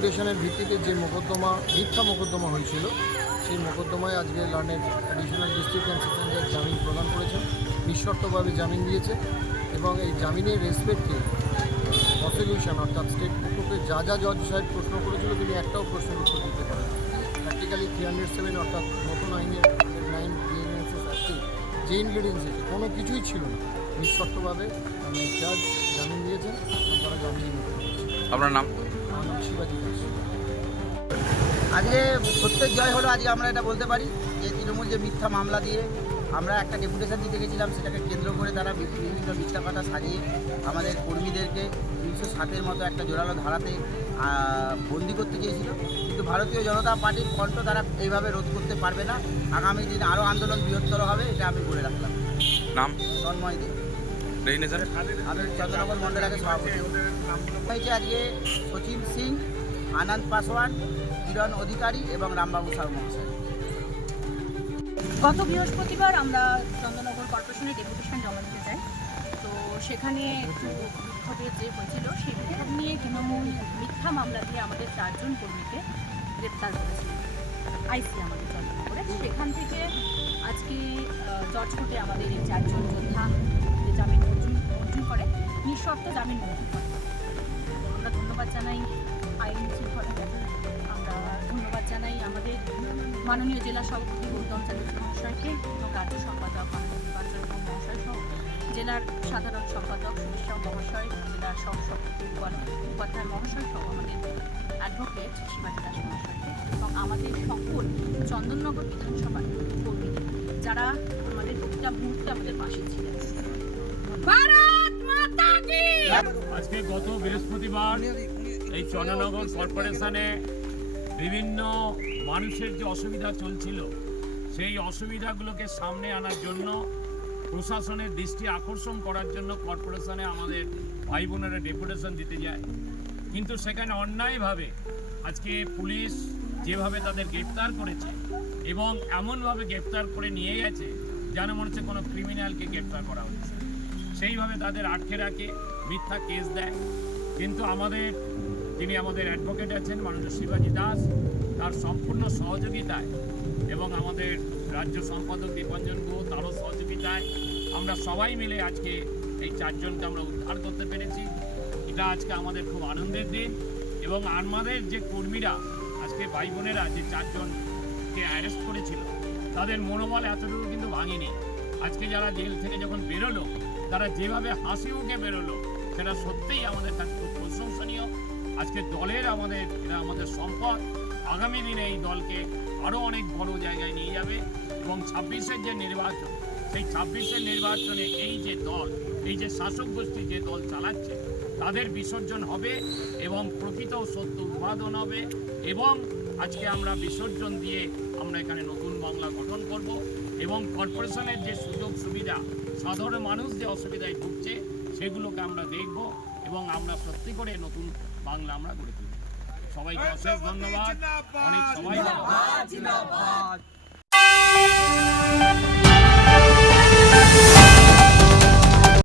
যে ডেপুটেশনের ভিত্তিতে যে মোকদ্দমা, মিথ্যা মোকদ্দমা হয়েছিল, সেই মোকদ্দমায় আজকে লার্নের অ্যাডিশনাল ডিস্ট্রিক্ট অ্যান্ড জাজ জামিন প্রদান করেছেন। নিঃশর্তভাবে জামিন দিয়েছে এবং এই জামিনের রেসপেক্টে প্রসিকিউশন অর্থাৎ স্টেট পক্ষকে যা যা জজ সাহেব প্রশ্ন করেছিল, তিনি একটাও প্রশ্নের উত্তর দিতে পারেন প্র্যাকটিক্যালি থ্রি হান্ড্রেড সেভেন অর্থাৎ নতুন আইনের নাইন বিএনএসএস অ্যাক্টে যে ইনগ্রিডিয়েন্টস আছে, কোনো কিছুই ছিল না। নিঃশর্তভাবে জাজ জামিন দিয়েছেন তারা জামিন আপনার নাম? আমার নাম শিবাজি দাস আজকে প্রত্যেক জয় হলো আজকে আমরা এটা বলতে পারি যে তৃণমূল যে মিথ্যা মামলা দিয়ে আমরা একটা ডেপুটেশন দিতে গেছিলাম সেটাকে কেন্দ্র করে তারা বিভিন্ন মিথ্যা কথা সাজিয়ে আমাদের কর্মীদেরকে তিনশো সাতের মতো একটা জোরালো ধারাতে বন্দি করতে চেয়েছিল। কিন্তু ভারতীয় জনতা পার্টির কণ্ঠ তারা এইভাবে রোধ করতে পারবে না। আগামী দিন আরও আন্দোলন বৃহত্তর হবে এটা আমি বলে রাখলাম। নাম? তন্ময় দে রেজিনেশন আমি চন্দ্রনগর মন্ডলাকে সভাপতি হয়েছে আজকে সচিন সিং আনন্দ পাসওয়ান কিরণ অধিকারী এবং রামবাবু মহাশয়। গত বৃহস্পতিবার আমরা চন্দ্রনগর কর্পোরেশনে ডেপুটেশন জমা দিতে যাই। তো সেখানে একটু বিক্ষোভের যে হয়েছিল সেই বিক্ষোভ নিয়ে তৃণমূল মিথ্যা মামলা দিয়ে আমাদের চারজন কর্মীকে গ্রেপ্তার করেছিল আইসি আমাদের চন্দ্রনগরে সেখান থেকে আজকে জজ কোর্টে আমাদের এই চারজন যোদ্ধা জামিন অর্জন অর্জন করে, নিঃশর্ত জামিন মঞ্জুর করে। আমরা ধন্যবাদ জানাই আইন শৃঙ্খলাকে আমরা ধন্যবাদ জানাই আমাদের মাননীয় জেলা সভাপতি গৌতম চ্যাটার্জি মহাশয়কে এবং রাজ্য সম্পাদক মহাশয় সহ জেলার সাধারণ সম্পাদক সুমিশ্রা মহাশয়, জেলার সহসভাপতি উপাধ্যায় মহাশয় সহ আমাদের অ্যাডভোকেট শিবাজী দাস মহাশয়কে এবং আমাদের সকল চন্দননগর বিধানসভার কর্মীদের যারা আমাদের প্রতিটা মুহূর্তে আমাদের পাশে ছিলেন। আজকে গত বৃহস্পতিবার এই চন্দ্রনগর কর্পোরেশনে বিভিন্ন মানুষের যে অসুবিধা চলছিল, সেই অসুবিধাগুলোকে সামনে আনার জন্য প্রশাসনের দৃষ্টি আকর্ষণ করার জন্য কর্পোরেশনে আমাদের ভাই বোনেরা ডেপুটেশন দিতে যায়। কিন্তু সেখানে অন্যায়ভাবে আজকে পুলিশ যেভাবে তাদের গ্রেপ্তার করেছে এবং এমনভাবে গ্রেপ্তার করে নিয়ে গেছে, যেন মনে হচ্ছে কোনো ক্রিমিনালকে গ্রেপ্তার করা হচ্ছে। সেইভাবে তাদের আটকে রাখে, মিথ্যা কেস দেয়। কিন্তু আমাদের, যিনি আমাদের অ্যাডভোকেট আছেন, মাননীয় শিবাজী দাস, তার সম্পূর্ণ সহযোগিতায় এবং আমাদের রাজ্য সম্পাদক দীপঞ্জন গুহ, তারও সহযোগিতায় আমরা সবাই মিলে আজকে এই চারজনকে আমরা উদ্ধার করতে পেরেছি। এটা আজকে আমাদের খুব আনন্দের দিন এবং আমাদের যে কর্মীরা আজকে ভাই বোনেরা যে চারজনকে অ্যারেস্ট করেছিল, তাদের মনোবল এতটুকু কিন্তু ভাঙেনি। আজকে যারা জেল থেকে যখন বেরোলো তারা যেভাবে হাসি মুখে বেরোলো, সেটা সত্যিই আমাদের কাছে খুব প্রশংসনীয়। আজকে দলের আমাদের, এরা আমাদের সম্পদ। আগামী দিনে এই দলকে আরও অনেক বড় জায়গায় নিয়ে যাবে এবং ছাব্বিশের যে নির্বাচন, সেই ছাব্বিশের নির্বাচনে এই যে দল, এই যে শাসক গোষ্ঠী যে দল চালাচ্ছে, তাদের বিসর্জন হবে এবং প্রকৃত সত্য উৎপাদন হবে এবং আজকে আমরা বিসর্জন দিয়ে আমরা এখানে নতুন বাংলা গঠন করব এবং কর্পোরেশনের যে সুযোগ সুবিধা সাধারণ মানুষ যে অসুবিধায় ভুগছে সেগুলোকে আমরা দেখব এবং আমরা সত্যি করে নতুন বাংলা আমরা গড়ে তুলব। সবাইকে অশেষ ধন্যবাদ। অনেক সবাই।